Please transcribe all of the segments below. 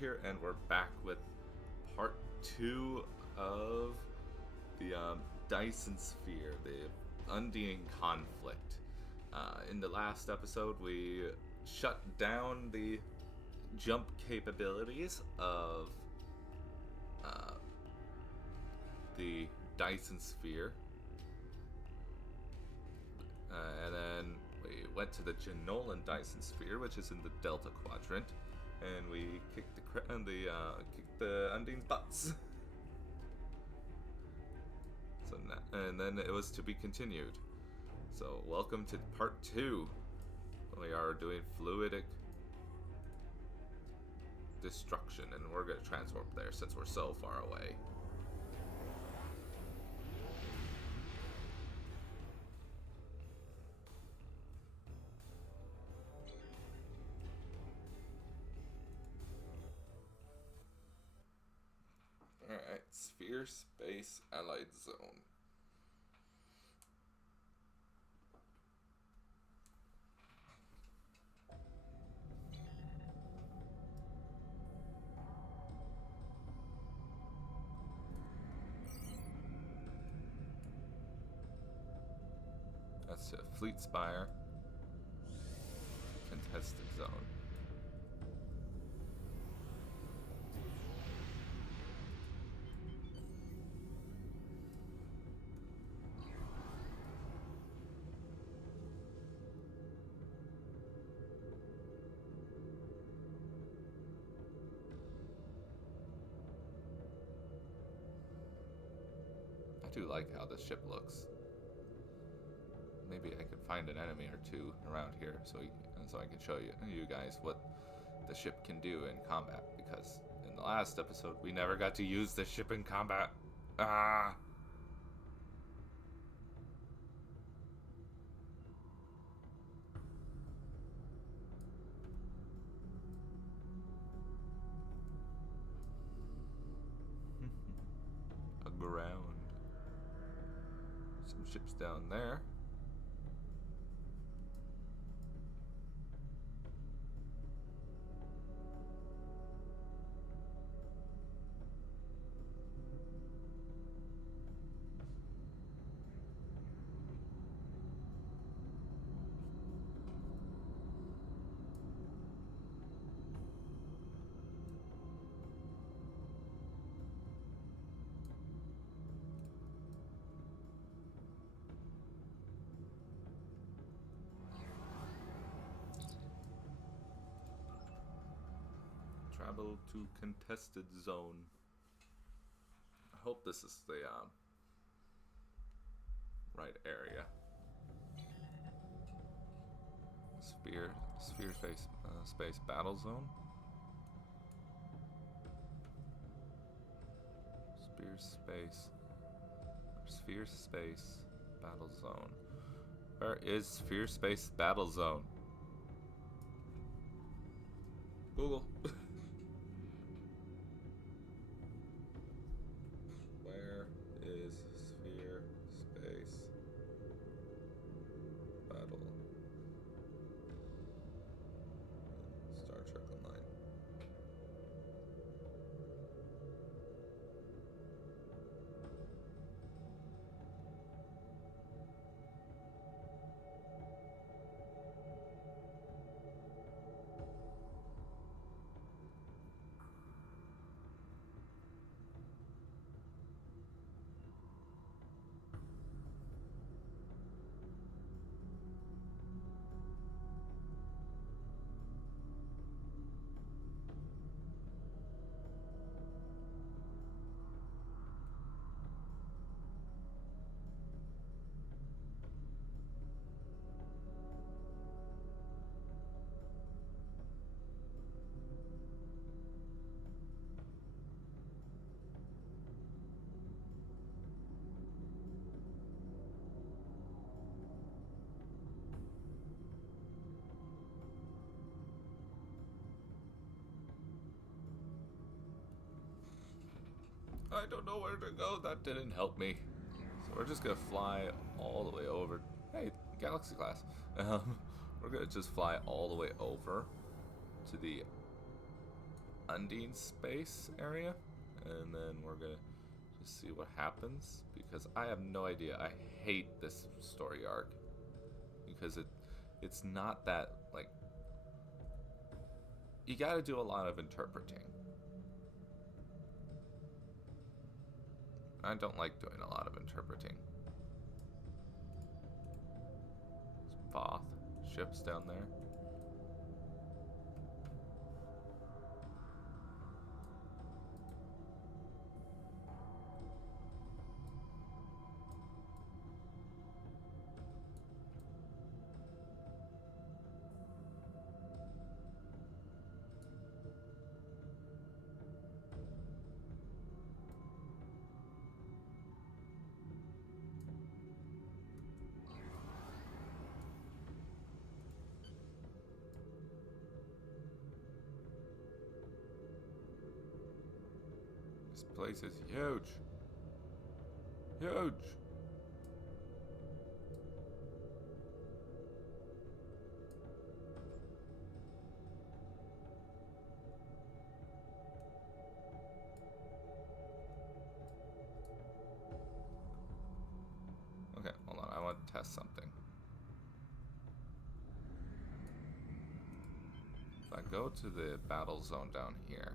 here, and we're back with part 2 of the Dyson Sphere, the Undying Conflict. In the last episode, we shut down the jump capabilities of the Dyson Sphere. And then we went to the Genolan Dyson Sphere, which is in the Delta Quadrant, and we kicked the Undying's butts. And then it was to be continued. So welcome to part 2. We are doing fluidic destruction, and we're going to transport there since we're so far away. Alright, Sphere Space Allied Zone. That's a Fleet Spire. Contested Zone. I do like how this ship looks. Maybe I could find an enemy or two around here so I can show you guys what the ship can do in combat, because in the last episode we never got to use the ship in combat. Ah! Aground. Some ships down there. Travel to contested zone. I hope this is the right area. Sphere space battle zone. Sphere space battle zone. Where is Sphere space battle zone? Google. Where is Sphere Space Battle? Star Trek Online. I don't know where to go. That didn't help me. So we're just gonna fly all the way over. Hey, Galaxy class. We're gonna just fly all the way over to the Undine space area, and then we're gonna just see what happens, because I have no idea. I hate this story arc because it's not that, like, you gotta do a lot of interpreting. I don't like doing a lot of interpreting. Voth ships down there. This place is huge. Huge. Okay, hold on. I want to test something. If I go to the battle zone down here,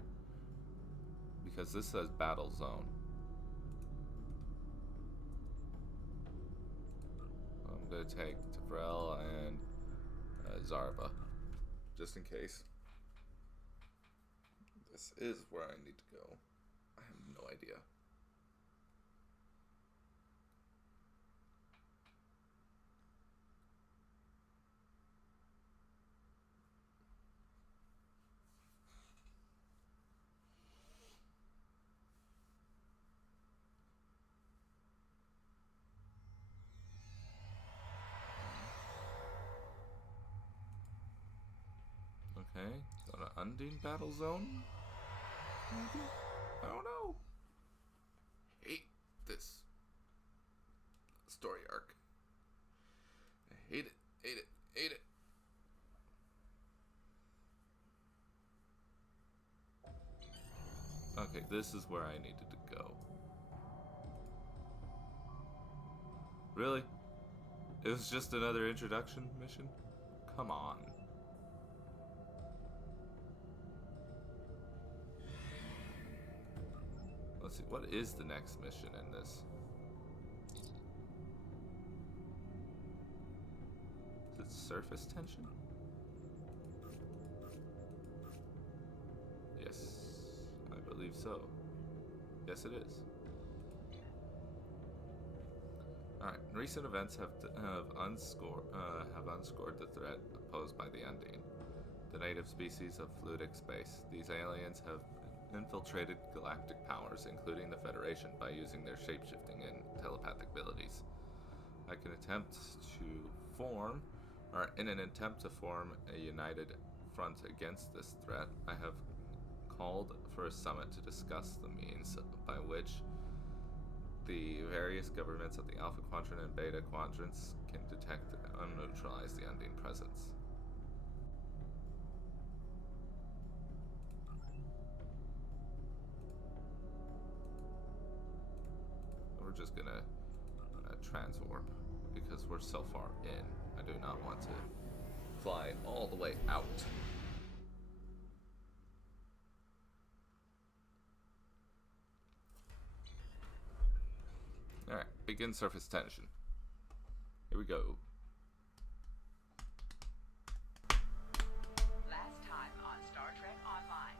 because this says battle zone, I'm going to take Tefrel and Zarba, just in case. This is where I need to go. I have no idea. Okay, got an Undine battle zone? Maybe? I don't know. Hate this story arc. I hate it, hate it, hate it. Okay, this is where I needed to go. Really? It was just another introduction mission? Come on. Let's see, what is the next mission in this? Is it surface tension? Yes, I believe so. Yes, it is. Alright, recent events have unscored the threat posed by the Undine, the native species of fluidic space. These aliens have infiltrated galactic powers, including the Federation, by using their shapeshifting and telepathic abilities. In an attempt to form a united front against this threat, I have called for a summit to discuss the means by which the various governments of the Alpha Quadrant and Beta Quadrants can detect and neutralize the Undine presence. We're just gonna transwarp because we're so far in. I do not want to fly all the way out. Alright, begin surface tension. Here we go. Last time on Star Trek Online.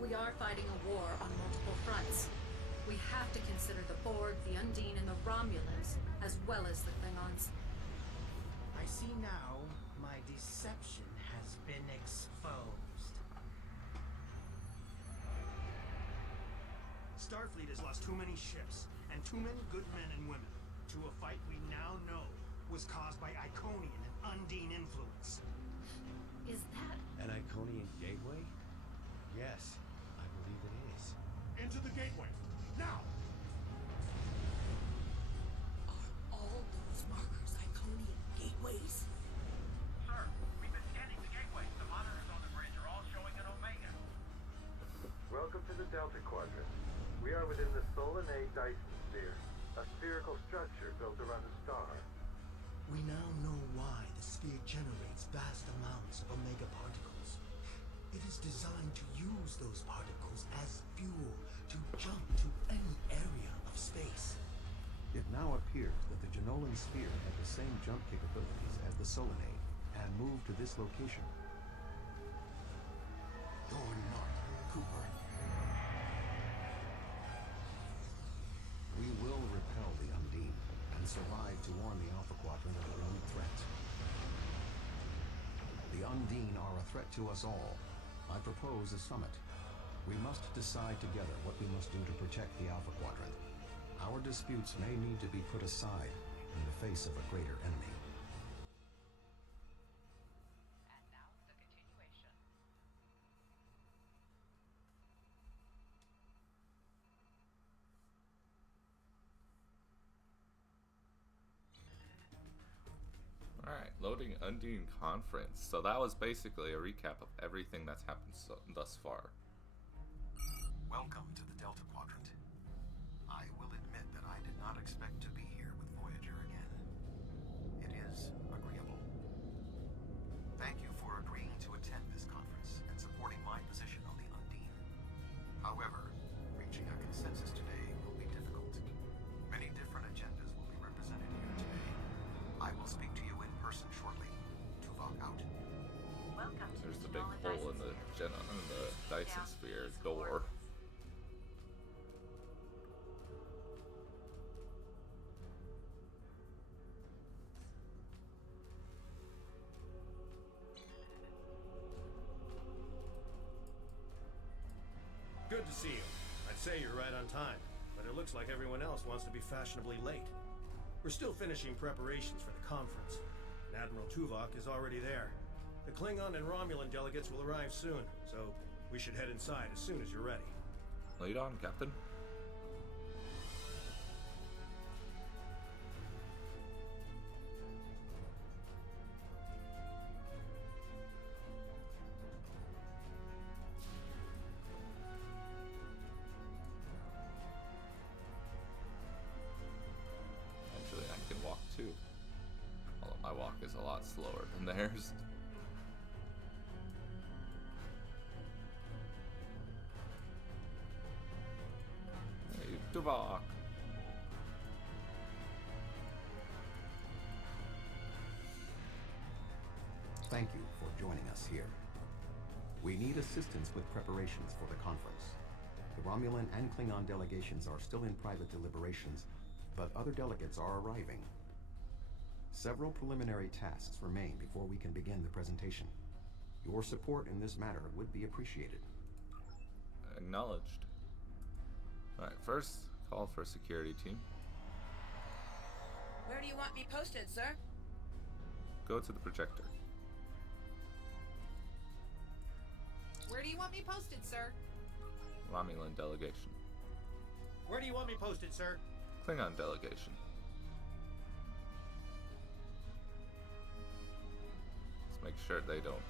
We are fighting a war on multiple fronts. We have to consider the Borg, the Undine, and the Romulans, as well as the Klingons. I see now my deception has been exposed. Starfleet has lost too many ships and too many good men and women to a fight we now know was caused by Iconian and Undine influence. Is that... An Iconian gateway? Yes, I believe it is. Into the gateway, now! Are all those markers Iconian gateways? Sir, we've been scanning the gateways. The monitors on the bridge are all showing an Omega. The Delta Quadrant. We are within the Solanae Dyson sphere, a spherical structure built around a star. We now know why the sphere generates vast amounts of omega particles. It is designed to use those particles as fuel to jump to any area of space. It now appears that the Jenolan sphere had the same jump capabilities as the Solanae and moved to this location. Going north, Cooper. We will repel the Undine and survive to warn the Alpha Quadrant of their own threat. The Undine are a threat to us all. I propose a summit. We must decide together what we must do to protect the Alpha Quadrant. Our disputes may need to be put aside in the face of a greater enemy. And now the continuation. Alright, loading Undine Conference. So that was basically a recap of everything that's happened thus far. Welcome to the Delta Quadrant. I will admit that I did not expect to be here with Voyager again. It is agreeable. Thank you for agreeing to attend this conference and supporting my position on the Undine. However, reaching a consensus today will be difficult. Many different agendas will be represented here today. I will speak to you in person shortly. Tuvok out. Welcome to There's the the big hole in the Dyson sphere door. Good to see you. I'd say you're right on time, but it looks like everyone else wants to be fashionably late. We're still finishing preparations for the conference. Admiral Tuvok is already there. The Klingon and Romulan delegates will arrive soon, so we should head inside as soon as you're ready. Lead on, Captain. Actually, I can walk too. Although my walk is a lot slower than theirs. Hey, Tuvok. Thank you for joining us here. We need assistance with preparations for the conference. The Romulan and Klingon delegations are still in private deliberations, but other delegates are arriving. Several preliminary tasks remain before we can begin the presentation. Your support in this matter would be appreciated. Acknowledged. Alright, first, call for a security team. Where do you want me posted, sir? Go to the projector. Where do you want me posted, sir? Romulan delegation. Where do you want me posted, sir? Klingon delegation. Let's make sure they don't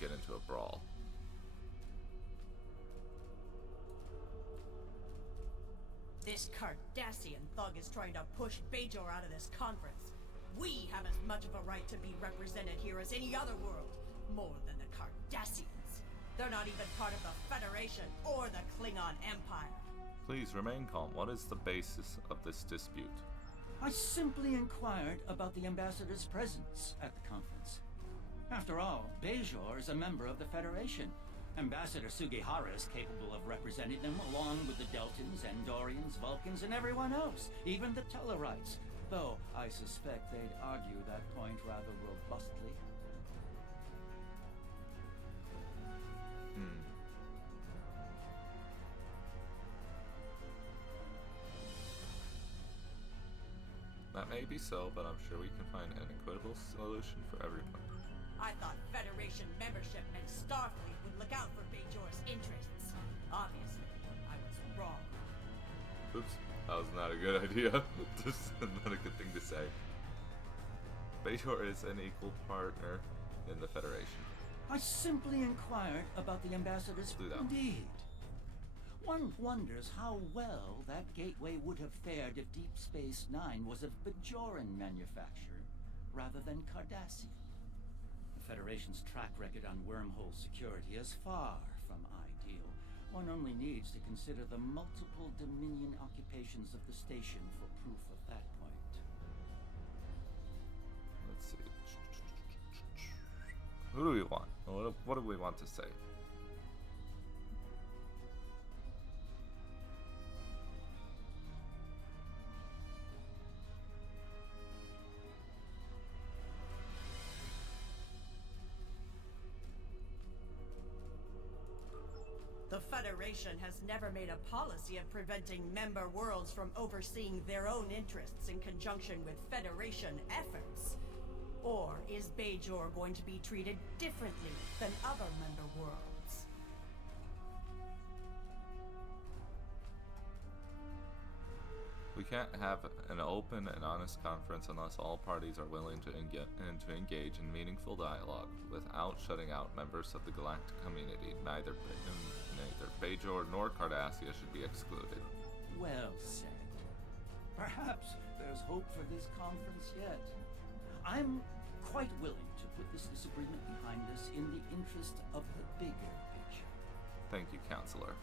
get into a brawl. This Cardassian thug is trying to push Bajor out of this conference. We have as much of a right to be represented here as any other world, more than the Cardassians. They're not even part of the Federation or the Klingon Empire. Please remain calm. What is the basis of this dispute? I simply inquired about the ambassador's presence at the conference. After all, Bajor is a member of the Federation. Ambassador Sugihara is capable of representing them along with the Deltans, Andorians, Vulcans, and everyone else, even the Tellarites. Though I suspect they'd argue that point rather robustly. That may be so, but I'm sure we can find an equitable solution for everyone. I thought Federation membership meant Starfleet would look out for Bajor's interests. Obviously, I was wrong. Oops, that was not a good idea. That's not a good thing to say. Bajor is an equal partner in the Federation. I simply inquired about the ambassador's... Do that. Indeed. One wonders how well that gateway would have fared if Deep Space Nine was of Bajoran manufacture rather than Cardassian. The Federation's track record on wormhole security is far from ideal. One only needs to consider the multiple Dominion occupations of the station for proof of that point. Let's see. Who do we want? What do we want to say? The Federation has never made a policy of preventing member worlds from overseeing their own interests in conjunction with Federation efforts. Or is Bajor going to be treated differently than other member worlds? We can't have an open and honest conference unless all parties are willing to engage in meaningful dialogue without shutting out members of the galactic community. Neither Bajor nor Cardassia should be excluded. Well said. Perhaps there's hope for this conference yet. I'm quite willing to put this disagreement behind us in the interest of the bigger picture. Thank you, Counselor.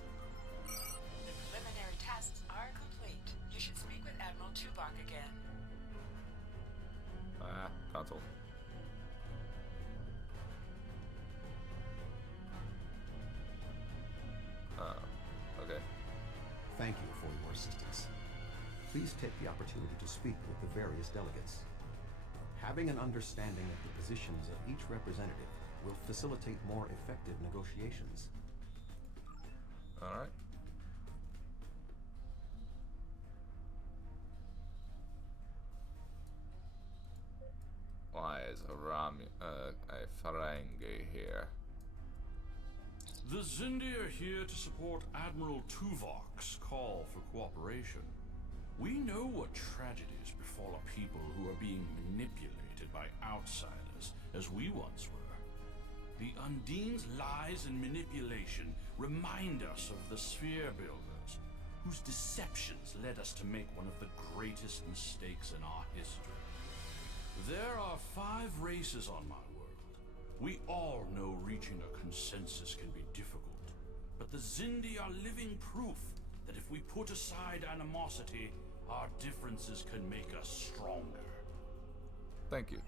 The preliminary tests are complete. You should speak with Admiral Tuvok again. Console. Okay. Thank you for your assistance. Please take the opportunity to speak with the various delegates. Having an understanding of the positions of each representative will facilitate more effective negotiations. Alright. Why is a Ferengi here? The Zindi are here to support Admiral Tuvok's call for cooperation. We know what tragedies befall a people who are being manipulated by outsiders, as we once were. The Undine's lies and manipulation remind us of the Sphere Builders, whose deceptions led us to make one of the greatest mistakes in our history. There are 5 races on my world. We all know reaching a consensus can be difficult, but the Zindi are living proof that if we put aside animosity, our differences can make us stronger. Thank you.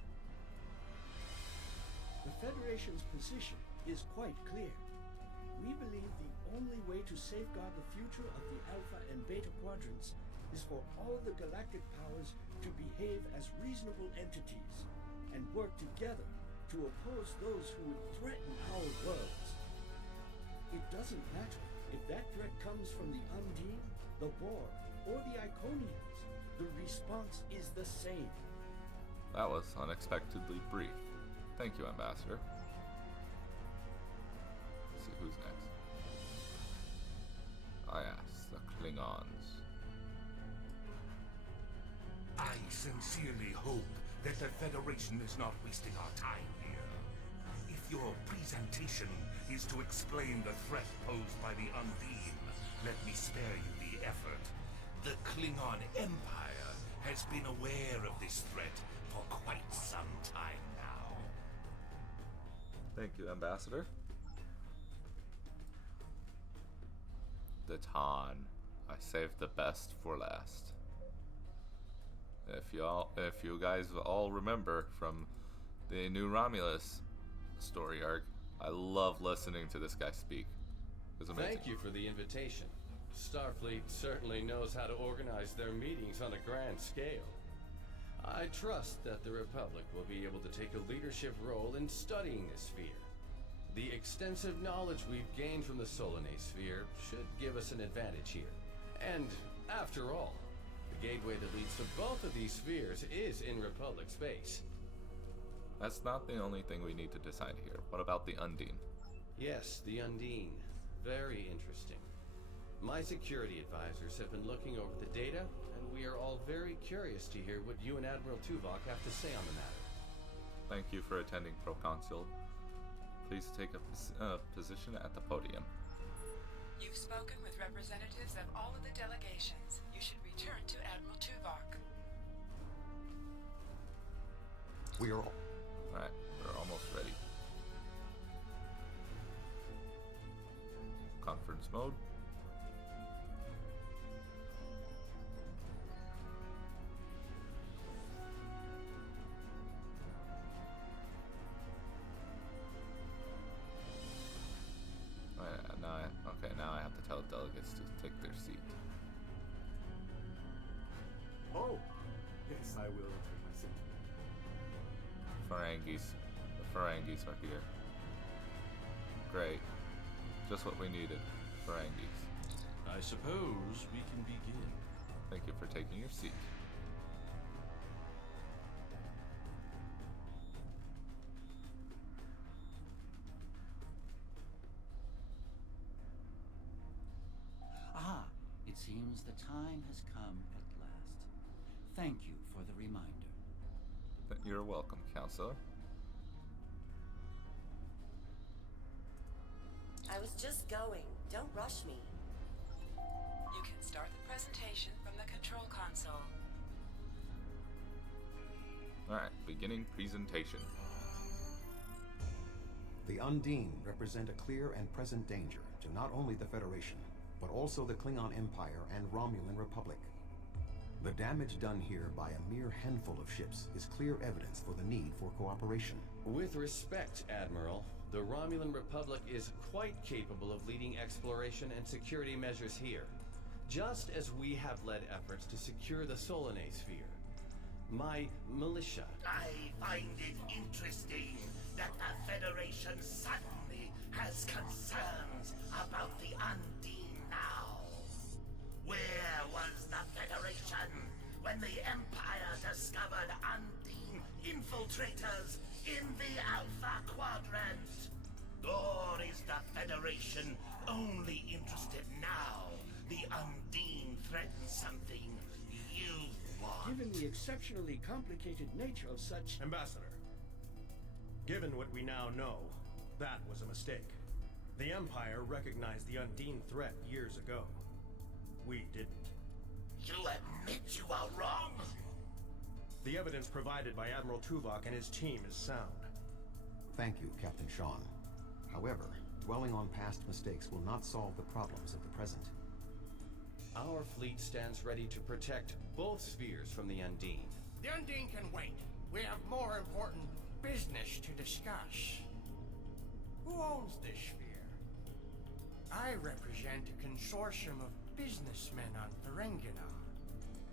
The Federation's position is quite clear. We believe the only way to safeguard the future of the Alpha and Beta quadrants is for all the galactic powers to behave as reasonable entities and work together to oppose those who would threaten our worlds. It doesn't matter if that threat comes from the Undine, the Borg, or the Iconians. The response is the same. That was unexpectedly brief. Thank you, Ambassador. Let's see who's next. Ah, yes, the Klingons. I sincerely hope that the Federation is not wasting our time here. If your presentation is to explain the threat posed by the Undine, let me spare you the effort. The Klingon Empire has been aware of this threat for quite some time now. Thank you, Ambassador. The Tan. I saved the best for last. If you guys all remember from the new Romulus story arc, I love listening to this guy speak. It's amazing. Thank you for the invitation. Starfleet certainly knows how to organize their meetings on a grand scale. I trust that the Republic will be able to take a leadership role in studying this sphere. The extensive knowledge we've gained from the Solanae sphere should give us an advantage here. And after all, the gateway that leads to both of these spheres is in Republic space. That's not the only thing we need to decide here. What about the Undine? Yes, the Undine. Very interesting. My security advisors have been looking over the data, and we are all very curious to hear what you and Admiral Tuvok have to say on the matter. Thank you for attending, Proconsul. Please take a position at the podium. You've spoken with representatives of all of the delegations. You should return to Admiral Tuvok. We are all... Alright, we're almost ready. Conference mode. Now I have to tell delegates to take their seat. Oh, yes, I will take my seat. The Ferengis are here. Great. Just what we needed. Ferengis. I suppose we can begin. Thank you for taking your seat. It seems the time has come at last. Thank you for the reminder. You're welcome, Counselor. I was just going. Don't rush me. You can start the presentation from the control console. Alright, beginning presentation. The Undine represent a clear and present danger to not only the Federation, but also the Klingon Empire and Romulan Republic. The damage done here by a mere handful of ships is clear evidence for the need for cooperation. With respect, Admiral, the Romulan Republic is quite capable of leading exploration and security measures here, just as we have led efforts to secure the Solanae sphere. My militia... I find it interesting that the Federation suddenly has concerns about the Undine now. Where was the Federation when the Empire discovered Undine infiltrators in the Alpha Quadrant? Or is the Federation only interested now the Undine threatens something you want? Given the exceptionally complicated nature of such... Ambassador, given what we now know, that was a mistake. The Empire recognized the Undine threat years ago. We didn't. You admit you are wrong? The evidence provided by Admiral Tuvok and his team is sound. Thank you, Captain Sean. However, dwelling on past mistakes will not solve the problems of the present. Our fleet stands ready to protect both spheres from the Undine. The Undine can wait. We have more important business to discuss. Who owns this sphere? I represent a consortium of businessmen on Ferenginar.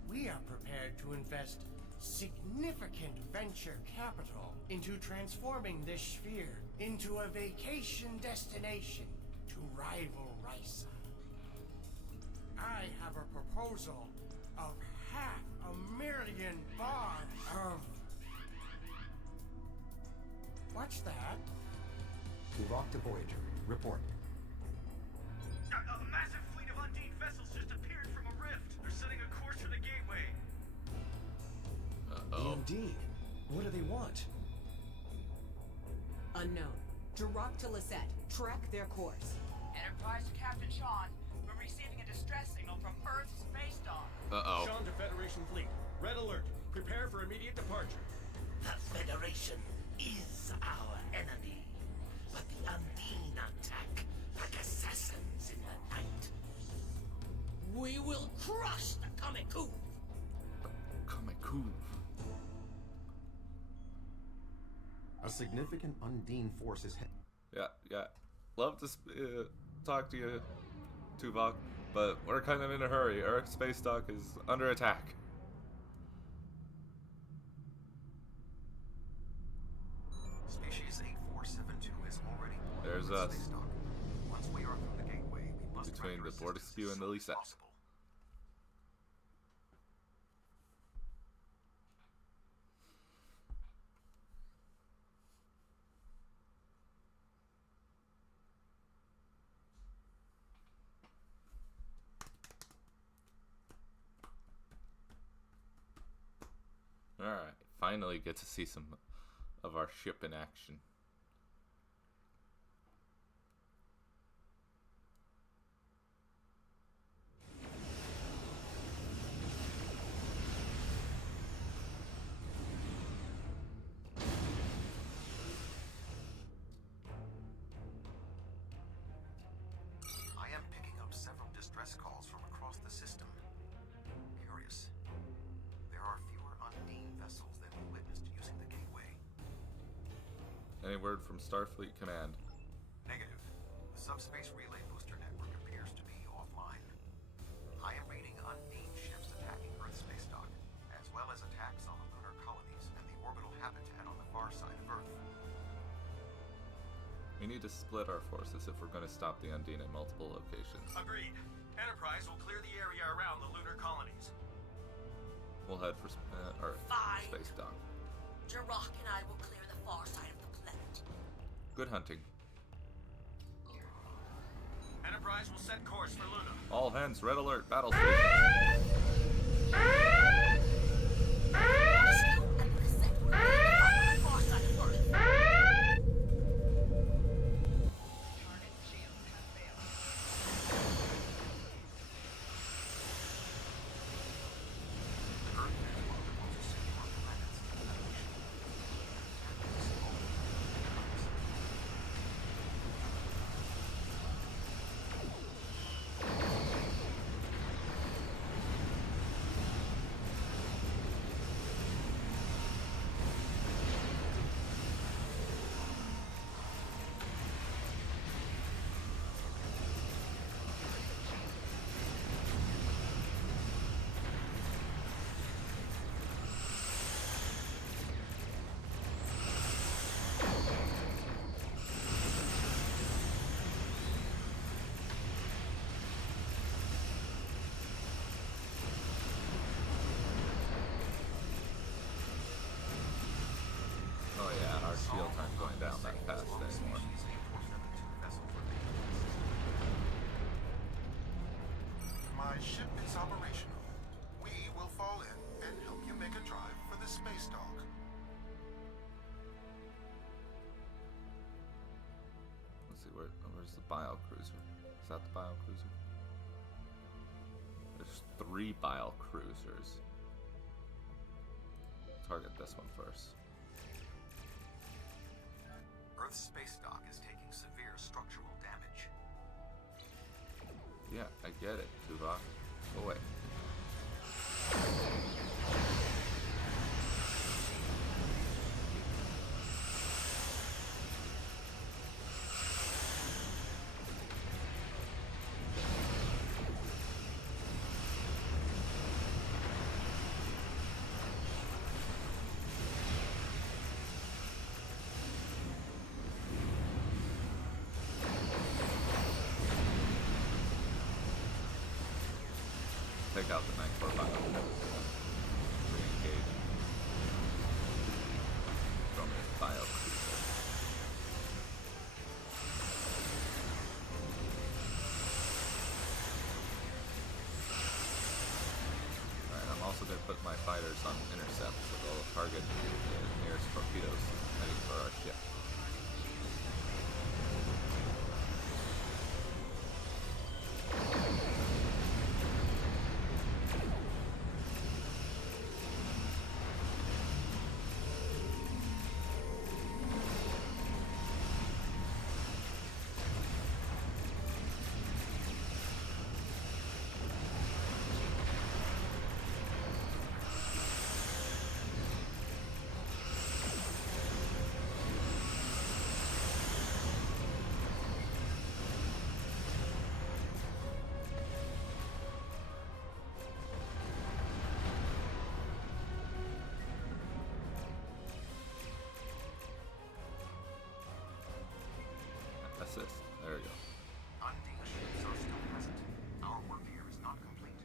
We are prepared to invest significant venture capital into transforming this sphere into a vacation destination to rival Risa. I have a proposal of $500,000 of... What's that? Tuvok to Voyager. Report. A massive fleet of Undine vessels just appeared from a rift. They're setting a course for the gateway. The Undine? What do they want? Unknown. Direct to Lisette. Track their course. Enterprise to Captain Sean. We're receiving a distress signal from Earth's space dock. Sean to Federation fleet. Red alert. Prepare for immediate departure. The Federation is our enemy, but the Undine attack like assassins in the night. We will crush the Kamikuv! Kamikuv. A significant Undine force is Yeah. Love to talk to you, Tuvok, but we're kind of in a hurry. Our space dock is under attack. Species 8472 is already There's on us. space dock. Once we are through the gateway, we must Between the Fortescue and the Lisette. Alright, finally get to see some of our ship in action. Any word from Starfleet Command? Negative. The subspace relay booster network appears to be offline. I am reading unnamed ships attacking Earth space dock, as well as attacks on the lunar colonies and the orbital habitat on the far side of Earth. We need to split our forces if we're going to stop the Undine at multiple locations. Agreed. Enterprise will clear the area around the lunar colonies. We'll head for Fine. space dock. Jirok and I will clear the far side of the planet. Good hunting. Enterprise will set course for Luna. All hands, red alert, battle station. Oh yeah, our shields aren't going down that fast anymore. My ship is operational. We will fall in and help you make a drive for the space dock. Let's see, where's the bio cruiser? Is that the bio cruiser? There's 3 bio cruisers. Target this one first. Earth's space dock is taking severe structural damage. Yeah, I get it, Tuvok. Go away. Take out the 9-4 bio. Re-engage. From this bio cruiser. Alright, I'm also going to put my fighters on intercept, so they'll target the nearest torpedoes heading for our ship. Assist. There we go. Undine ships are still present. Our work here is not complete.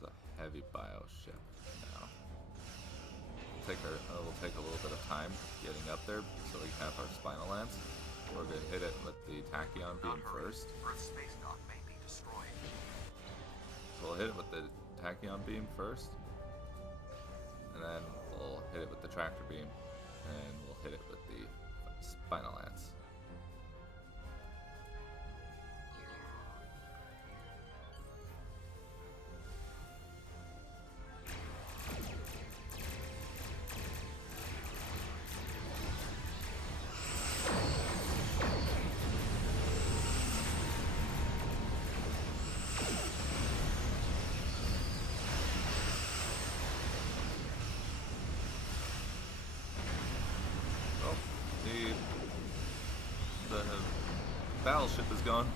It's a heavy bio ship now. It'll take a little bit of time getting up there so we can have our spinal lance. We're going to hit it with the tachyon beam first. Earth's space dock may be destroyed. So we'll hit it with the tachyon beam first. And then we'll hit it with the tractor beam. And we'll hit it with the spinal lance. battleship is gone.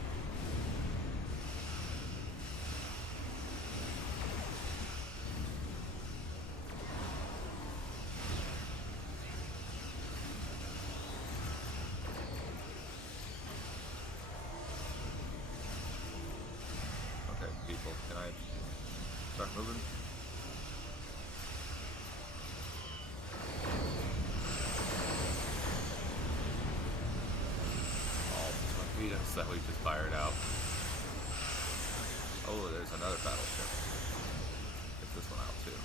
Okay, people, can I start moving? Torpedoes that we just fired out. Oh, there's another battleship. Get this one out too.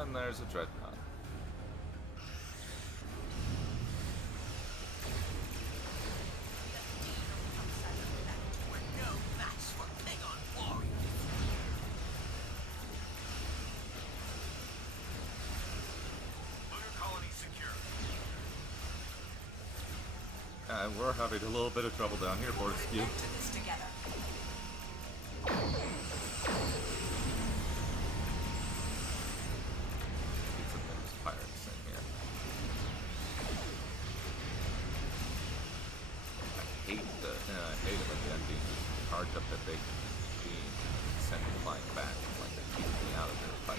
And there's a dreadnought. We're having a little bit of trouble down here, Fortescue. Charge up that big beam, send it flying back, like they keep me out of their fight.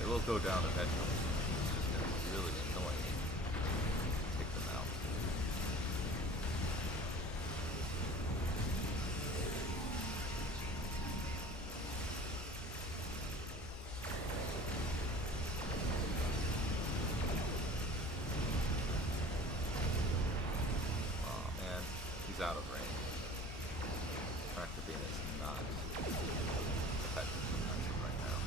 It will go down eventually. It's just gonna be really annoying. Take them out. Oh man, he's out of range. Tractor beam is not effective right now.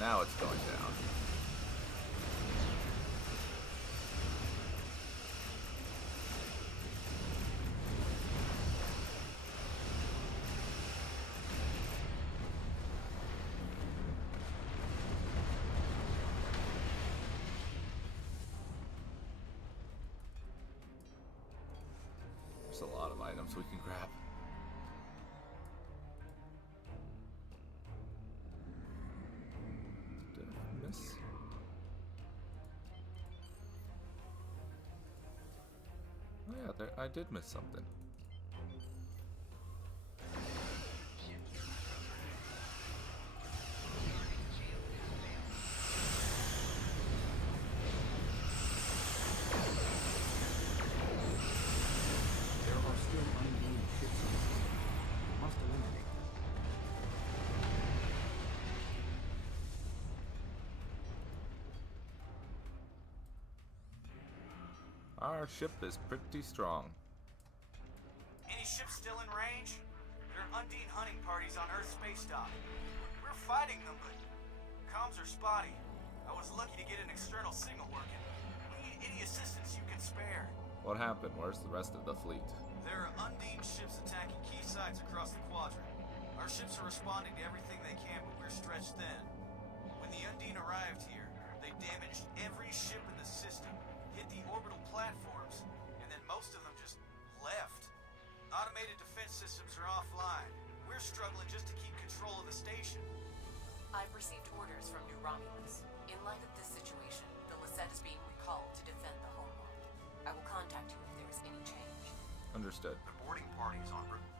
Now it's going down. There's a lot of items we can grab. Oh yeah, I did miss something. There are still unnamed ships in the system. We must eliminate them. Our ship is pretty strong. Any ships still in range? There are Undine hunting parties on Earth space dock. We're fighting them, but comms are spotty. I was lucky to get an external signal working. We need any assistance you can spare. What happened? Where's the rest of the fleet? There are Undine ships attacking key sites across the quadrant. Our ships are responding to everything they can, but we're stretched thin. When the Undine arrived here, they damaged every ship in the system, hit the orbital platforms, and then most of them just left. Automated defense systems are offline. We're struggling just to keep control of the station. I've received orders from New Romulus. In light of this situation, the Lisette is being recalled to defend the homeworld. I will contact you if there is any change. Understood. The boarding party's en route.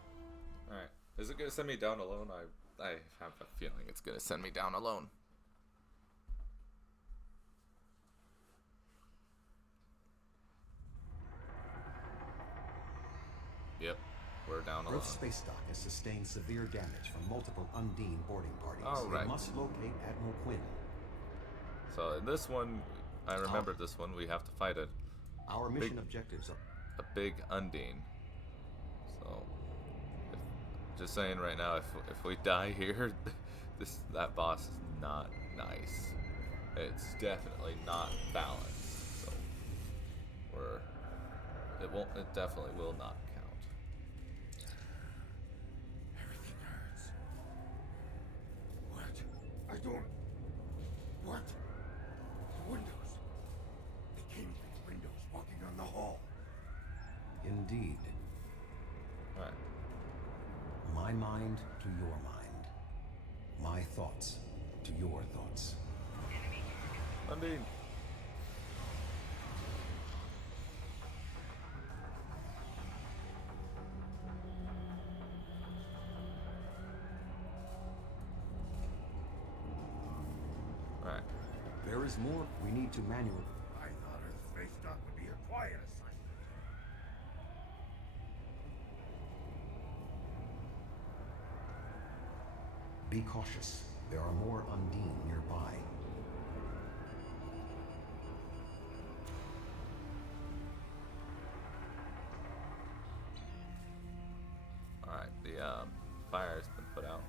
Alright. Is it gonna send me down alone? I have a feeling it's gonna send me down alone. Yep, we're down alone. Earth's space dock has sustained severe damage from multiple Undine boarding parties. All right. We must locate Admiral Quinn. So in this one, I remember this one, we have to fight Our mission objectives are a big Undine. So, just saying right now, if we die here, that boss is not nice. It's definitely not balanced. So it definitely will not count. Everything hurts. What? I don't... What? The windows. They came through the windows, walking on the hall. indeed. Alright. My mind to your mind. My thoughts to your thoughts. Undine. Alright. There is more we need to manually. I thought Earth Space Dock would be a quiet assignment. Be cautious. There are more Undine nearby. Alright, the fire's been put out.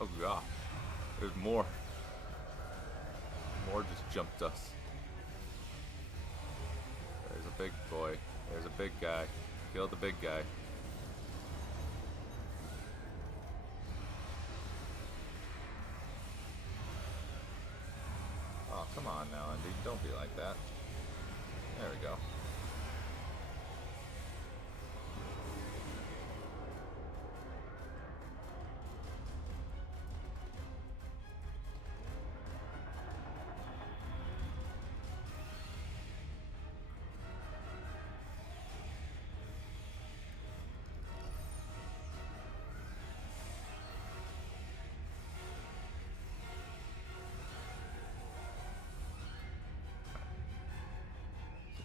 Oh god, there's more. More just jumped us. There's a big boy. There's a big guy. Kill the big guy. Oh, come on now, Andy. Don't be like that. There we go.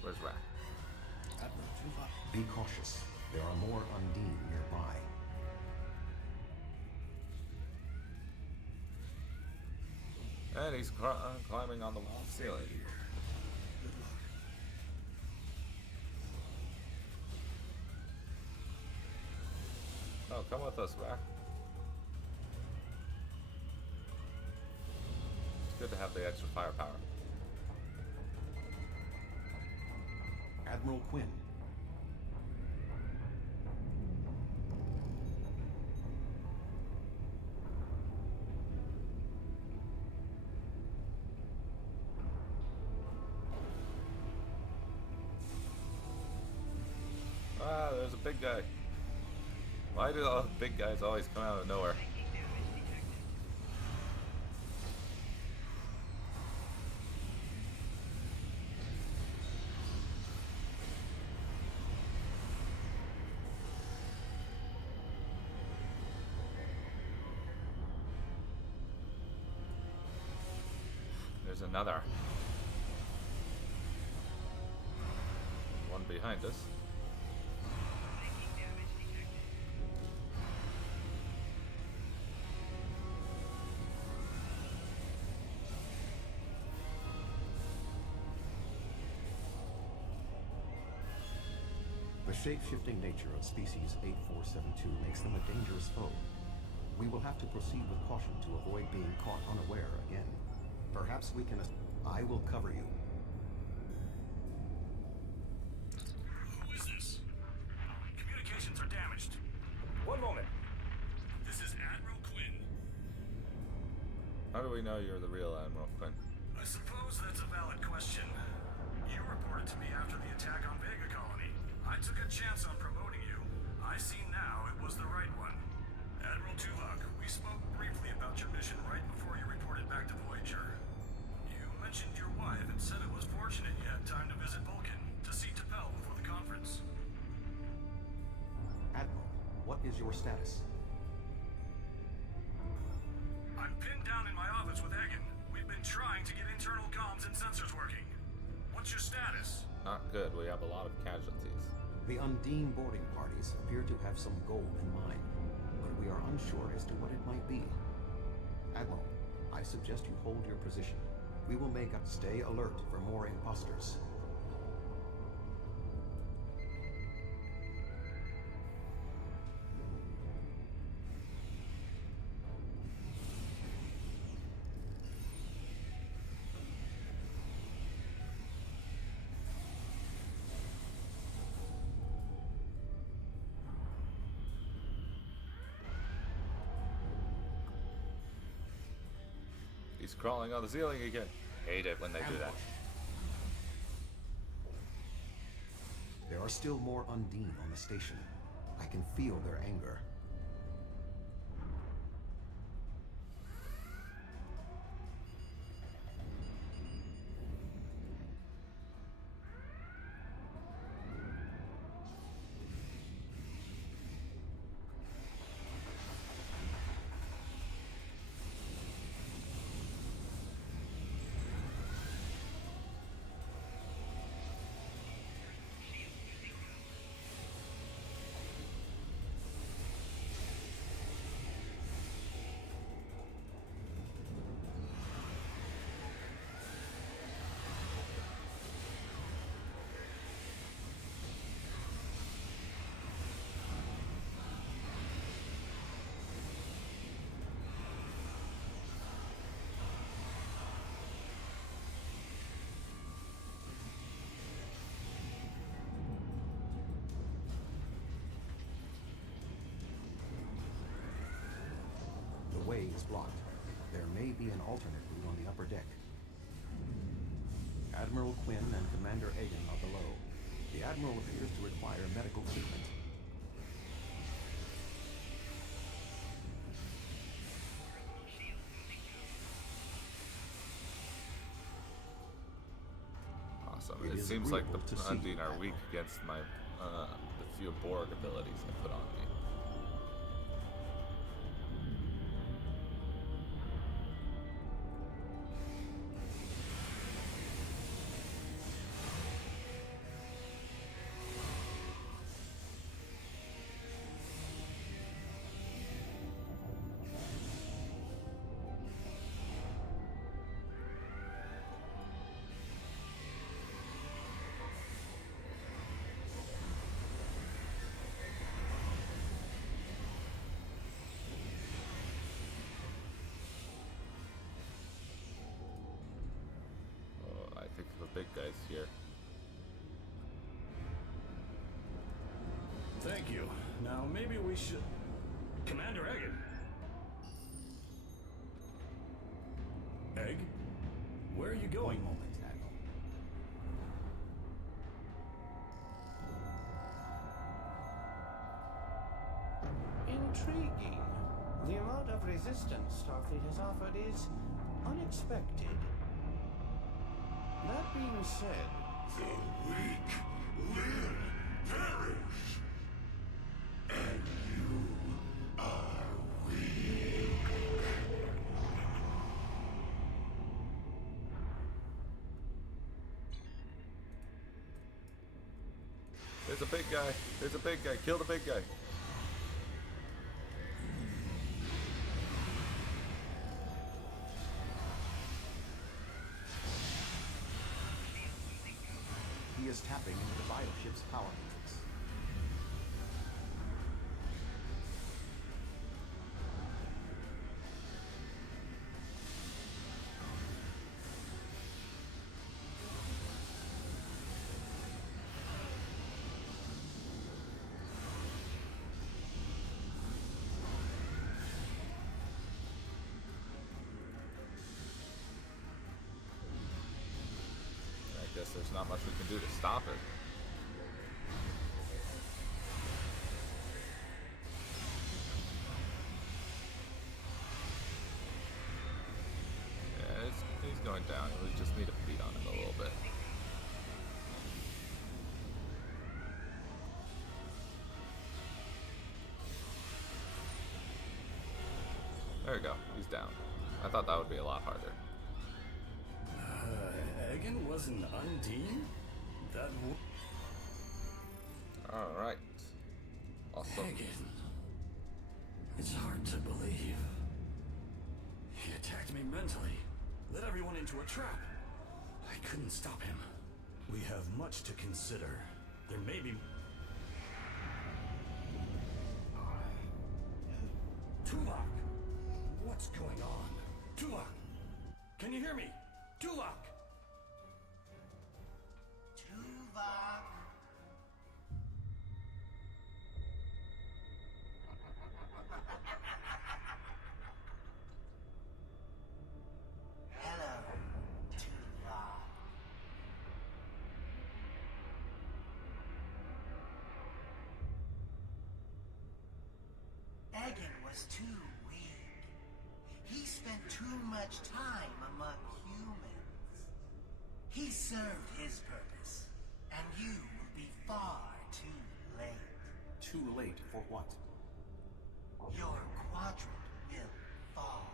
Where's Rack? Be cautious. There are more Undine nearby. And he's climbing on the wall ceiling. Oh, come with us, Rack. It's good to have the extra firepower. Admiral Quinn. Ah, there's a big guy. Why do all the big guys always come out of nowhere? There's another. One behind us. The shape-shifting nature of species 8472 makes them a dangerous foe. We will have to proceed with caution to avoid being caught unaware again. Perhaps we can... I will cover you. Who is this? Communications are damaged. One moment. This is Admiral Quinn. How do we know you're the real Admiral Quinn? I suppose that's a valid question. You reported to me after the attack on Vega Colony. I took a chance on promoting you. I see now it was the right one. Admiral Tuvok, we spoke briefly about your mission right before you reported back to Voyager. You mentioned your wife and said it was fortunate you had time to visit Vulcan to see T'Pel before the conference. Admiral, what is your status? I'm pinned down in my office with Egan. We've been trying to get internal comms and sensors working. What's your status? Not good. We have a lot of casualties. The Undine boarding parties appear to have some goal in mind, but we are unsure as to what it might be. Admiral, I suggest you hold your position. We will make up. Stay alert for more imposters. He's crawling on the ceiling again. Hate it when they do that. There are still more Undine on the station. I can feel their anger. The way is blocked. There may be an alternate route on the upper deck. Admiral Quinn and Commander Egan are below. The Admiral appears to require medical treatment. Awesome. It It is seems like the agreeable to see Undine are that. weak against my the few Borg abilities I put on me. Oh, I think the big guy's here. Thank you. Now maybe we should... Commander Egan. Egg? Where are you going? One moment, Admiral. Intriguing. The amount of resistance Starfleet has offered is unexpected. That being said, The weak will perish. And you are weak. There's a big guy. There's a big guy. Kill the big guy. He is tapping into the bioship's power matrix. there's not much we can do to stop it. Yeah, he's going down. We just need to beat on him a little bit. There we go. He's down. I thought that would be a lot harder. Egan was an Undine? That Alright. Awesome. Egan. It's hard to believe. He attacked me mentally. Led everyone into a trap. I couldn't stop him. We have much to consider. There may be... Tuvok! What's going on? Tuvok! Can you hear me? Tuvok! Tuvok! Hello, Tuvok. Egan was too weak. He spent too much time among humans. He served his purpose, and you will be far too late. Too late for what? Your quadrant will fall.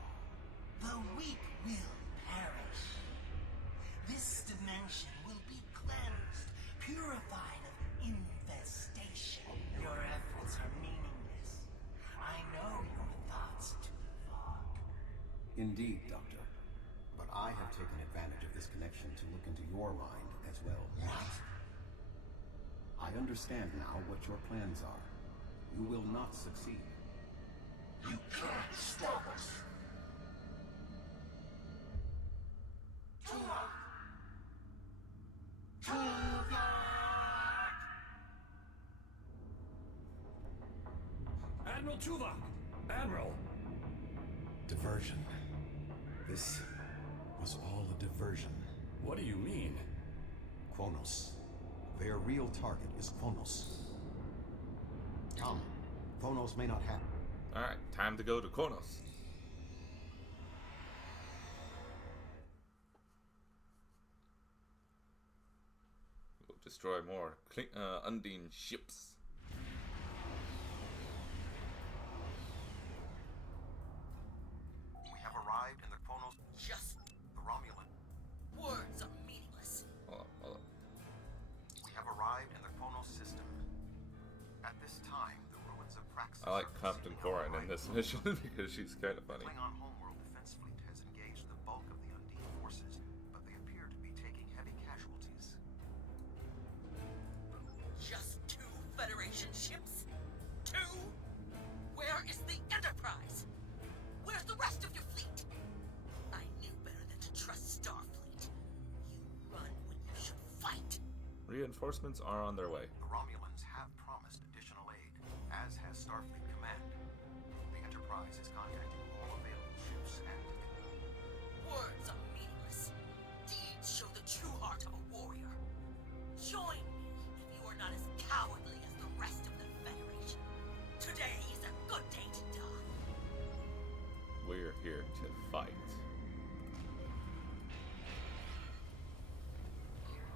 The weak will perish. This dimension will be cleansed, purified of infestation. Your efforts are meaningless. I know your thoughts, Tuvok. Indeed, Doctor. But I have taken advantage of this connection to look into your mind as well. What? I understand now what your plans are. You will not succeed. You can't stop us. Tuvok! Tuvok! Admiral Tuvok! Admiral! Diversion. This was all a diversion. What do you mean? Qo'nos. Their real target is Qo'nos. Come. Qo'nos may not have... Alright, time to go to Qo'nos. We'll destroy more Undine ships. We have arrived in the Qo'nos... Just The Romulan. words are meaningless. Hold on. We have arrived in the Qo'nos system. At this time, the ruins of Praxis... I like Captain Corin in this mission because she's kind of funny. The Klingon homeworld defense fleet has engaged the bulk of the Undine forces, but they appear to be taking heavy casualties. Just 2 Federation ships? 2? Where is the Enterprise? Where's the rest of your fleet? I knew better than to trust Starfleet. You run when you should fight. Reinforcements are on their way. The Romulans have promised additional aid, as has Starfleet Command. The Enterprise is contacting all available ships and... Words are meaningless. Deeds show the true heart of a warrior. Join me if you are not as cowardly as the rest of the Federation. Today is a good day to die. We're here to fight. There's a ship.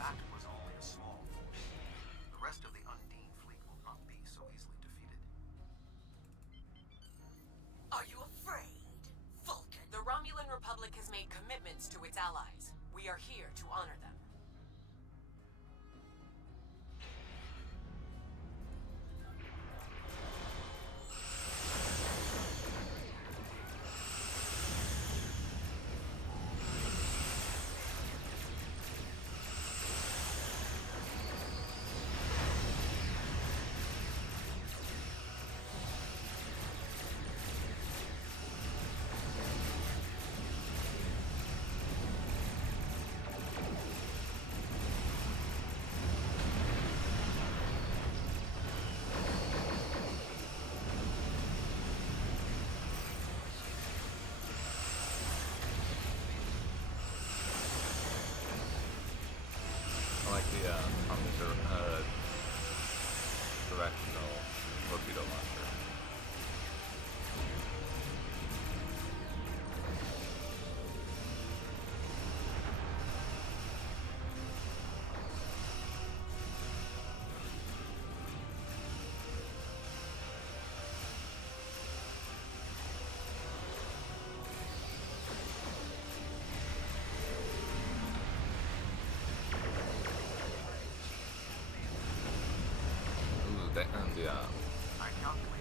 That was only a small force. The rest of the Undine fleet will not be so easily defeated. Are you afraid, Vulcan? The Romulan Republic has made commitments to its allies. We are here to honor them.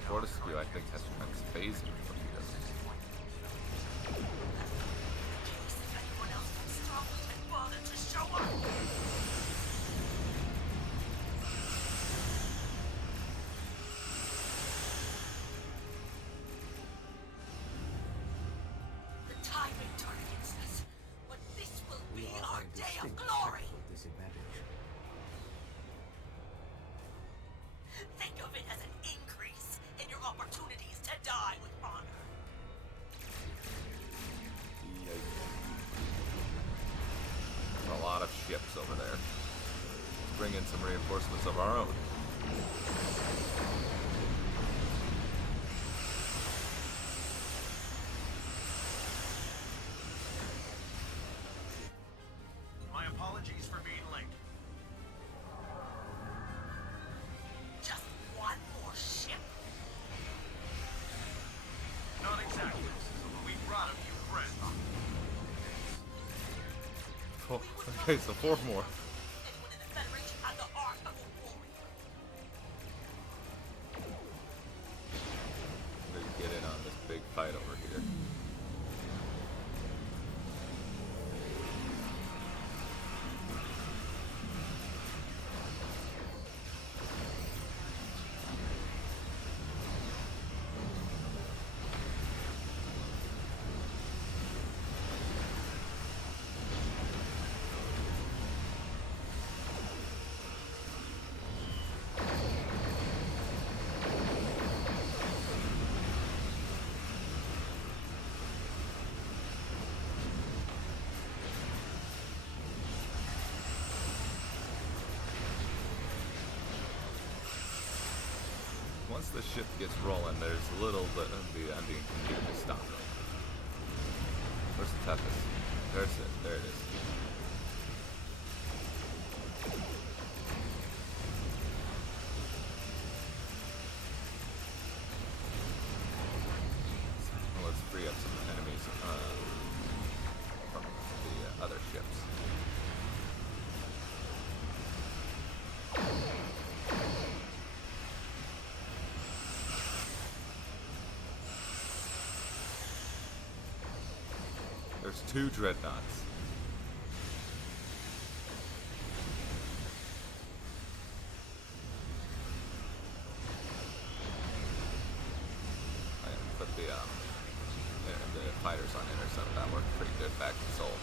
Fortescue, I think, has transphasing torpedoes. If anyone else from Starfleet had bothered to show up. The tide may turn against us, but this will be our day of glory. Disadvantage. Think of it as an increase in your opportunities to die with honor. There's a lot of ships over there. Let's bring in some reinforcements of our own. My apologies for being late. Just one more ship? Not exactly. We brought a few friends. Oh, okay, so 4 more. Anyone in the Federation had the heart of a warrior. Ready to get in on this big fight over here. Once the ship gets rolling, there's little that the Undine can do to stop it. Where's the toughest? There's it. There it is. So let's free up some enemies from the other ships. There's 2 dreadnoughts. I put the fighters on intercept. That worked pretty good back in Seoul.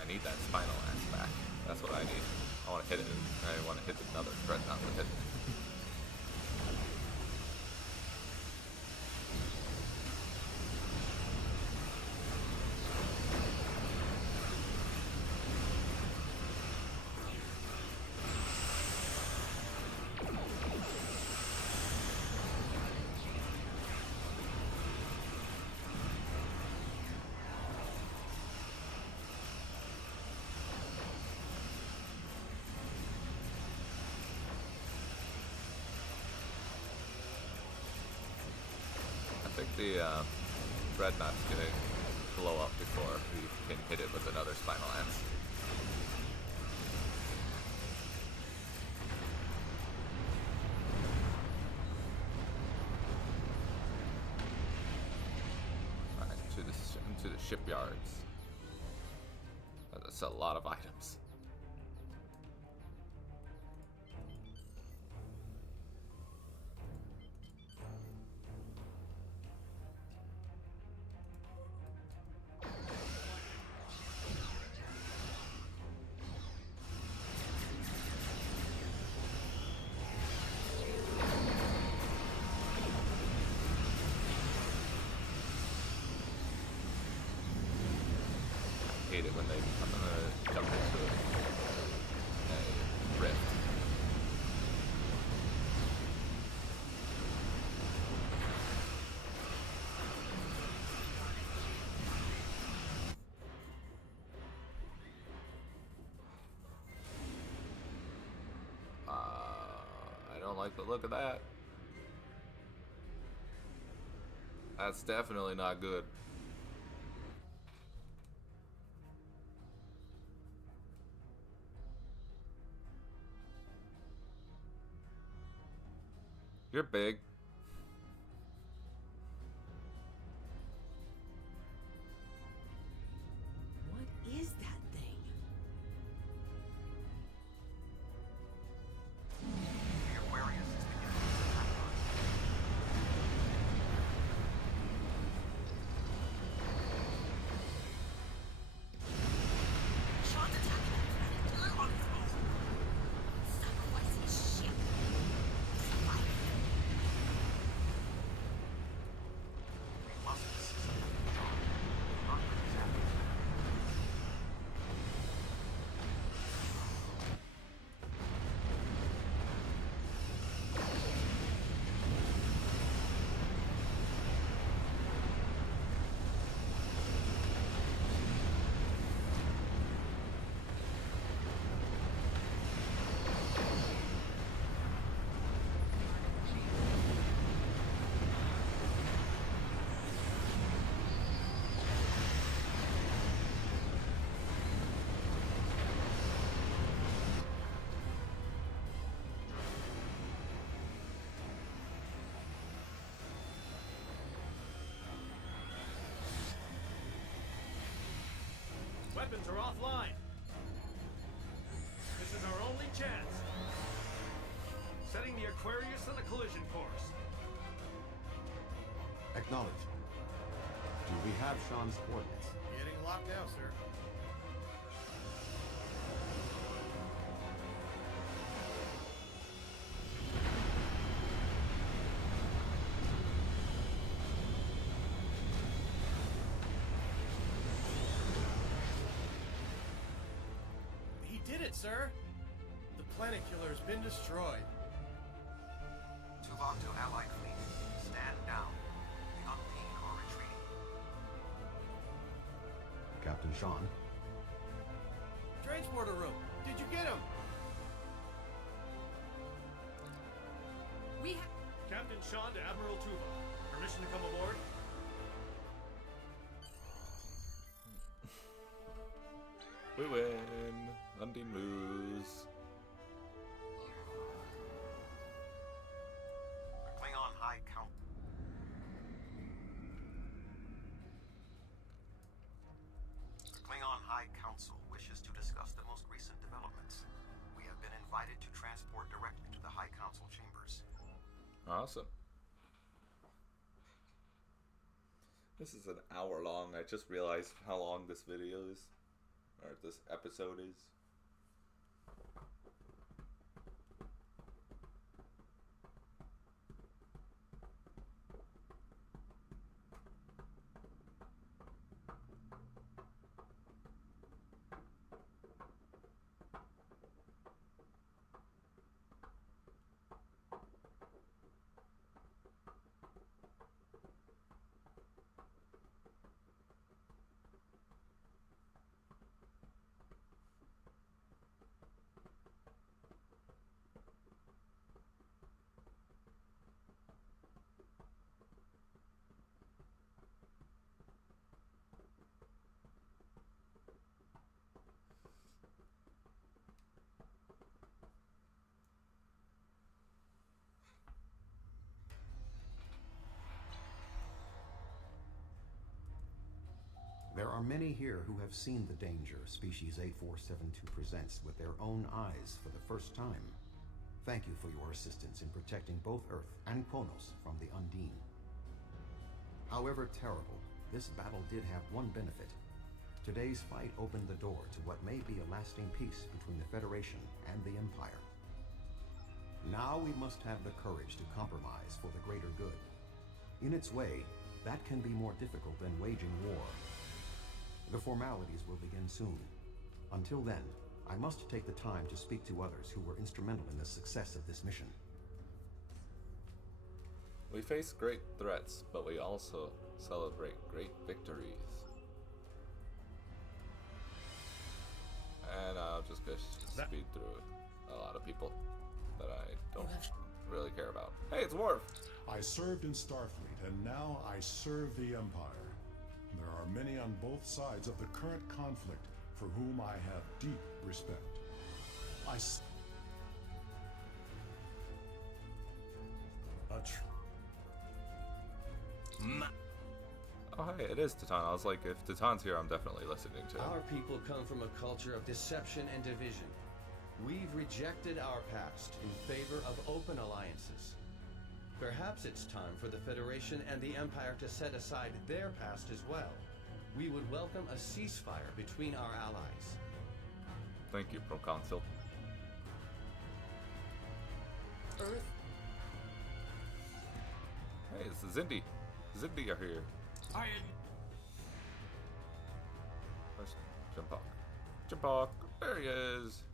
I need that spinal axe back. That's what I need. I want to hit it. I want to hit another dreadnought with it. I think the dreadnought's gonna blow up before we can hit it with another spinal lance. Alright, to the shipyards. That's a lot of items. hate it when they jump into a rift. I don't like the look of that. That's definitely not good. You're big. What is that thing? The Aquarius is beginning its attack run. Sean's attacking that planet killer on his own. Sacrificing ship. Survive. We must assist Captain Sean. Not with his actions. Weapons are offline. This is our only chance. Setting the Aquarius on a collision course. Acknowledged. Do we have Sean's coordinates? Getting locked out, sir. He did it, sir. The planet killer's been destroyed. Tuvok to Allied fleet. Stand down. The Undine are retreating. Captain Sean? Transporter room. Did you get him? We have. Captain Sean to Admiral Tuvok. Permission to come aboard? We win. Undine lose. The Klingon High Count. The Klingon High Council wishes to discuss the most recent developments. We have been invited to transport directly to the High Council chambers. Awesome. This is an hour long. I just realized how long this video is. Or this episode is. There are many here who have seen the danger Species A472 presents with their own eyes for the first time. Thank you for your assistance in protecting both Earth and Qo'nos from the Undine. However terrible, this battle did have one benefit. Today's fight opened the door to what may be a lasting peace between the Federation and the Empire. Now we must have the courage to compromise for the greater good. In its way, that can be more difficult than waging war. The formalities will begin soon. Until then, I must take the time to speak to others who were instrumental in the success of this mission. We face great threats, but we also celebrate great victories. And I'll just go speed through a lot of people that I don't really care about. Hey, it's Worf! I served in Starfleet, and now I serve the Empire. There are many on both sides of the current conflict for whom I have deep respect. Oh, hey, it is Titan. I was like, if Titan's here, I'm definitely listening to him. Our people come from a culture of deception and division. We've rejected our past in favor of open alliances. Perhaps it's time for the Federation and the Empire to set aside their past as well. We would welcome a ceasefire between our allies. Thank you, Proconsul. Earth? Hey, it's Zindi. Zindi are here. Where's Jimpok? Jimpok, there he is.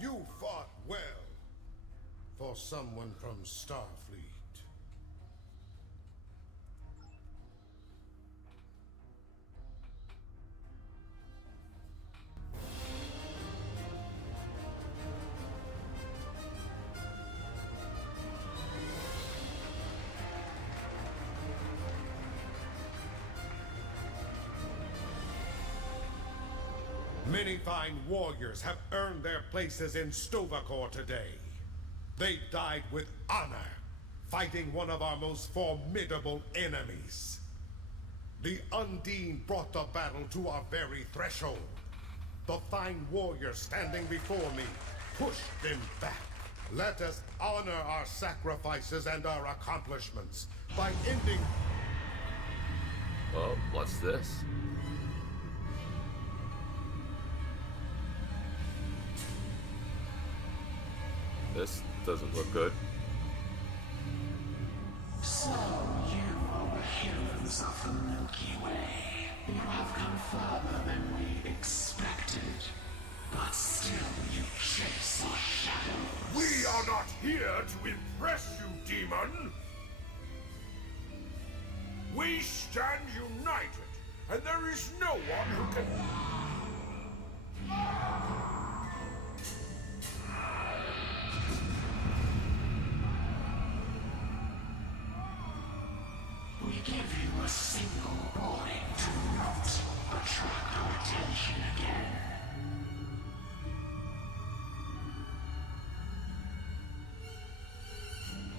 You fought well for someone from Starfleet. Many fine warriors have earned their places in Stovacor today. They died with honor, fighting one of our most formidable enemies. The Undine brought the battle to our very threshold. The fine warriors standing before me pushed them back. Let us honor our sacrifices and our accomplishments by ending... Oh, what's this? This doesn't look good. So, you are the heroes of the Milky Way. You have come further than we expected. But still you chase our shadows. We are not here to impress you, demon! We stand united, and there is no one who can... We give you a single warning to not attract our attention again.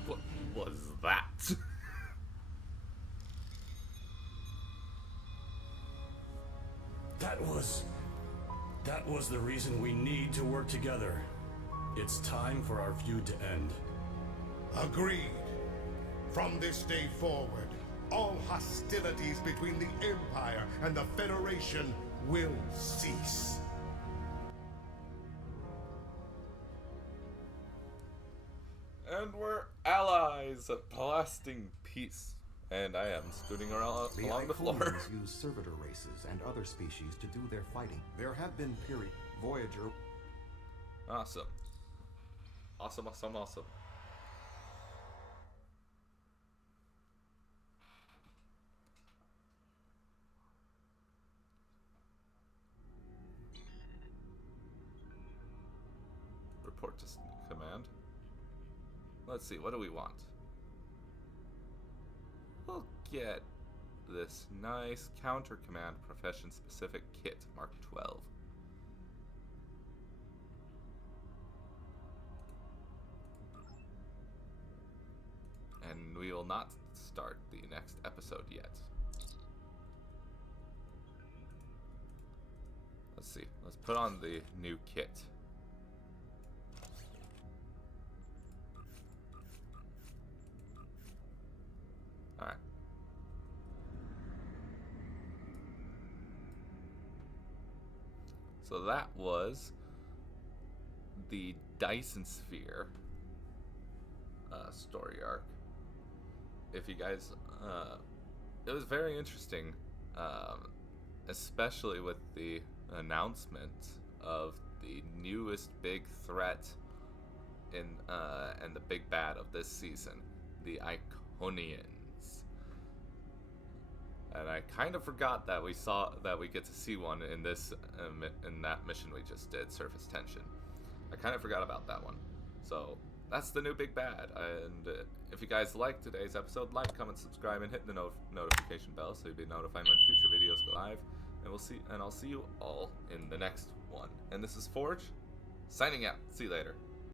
What was that? That was the reason we need to work together. It's time for our feud to end. Agreed. From this day forward, all hostilities between the Empire and the Federation will cease. And we're allies at blasting peace. And I am scooting around along the floor. Iconians use servitor races and other species to do their fighting. There have been Voyager. Awesome. Awesome, awesome, awesome. Report to command. Let's see, what do we want? We'll get this nice counter command profession specific kit, Mark 12. And we will not start the next episode yet. Let's see, let's put on the new kit. Alright. So that was the Dyson Sphere story arc. If you guys, it was very interesting especially with the announcement of the newest big threat and the big bad of this season, the Iconians. And I kind of forgot that we get to see one in this in that mission we just did, Surface Tension. I kind of forgot about that one. So that's the new big bad. And if you guys liked today's episode, like, comment, subscribe, and hit the notification bell so you'll be notified when future videos go live. And I'll see you all in the next one. And this is Forge, signing out. See you later.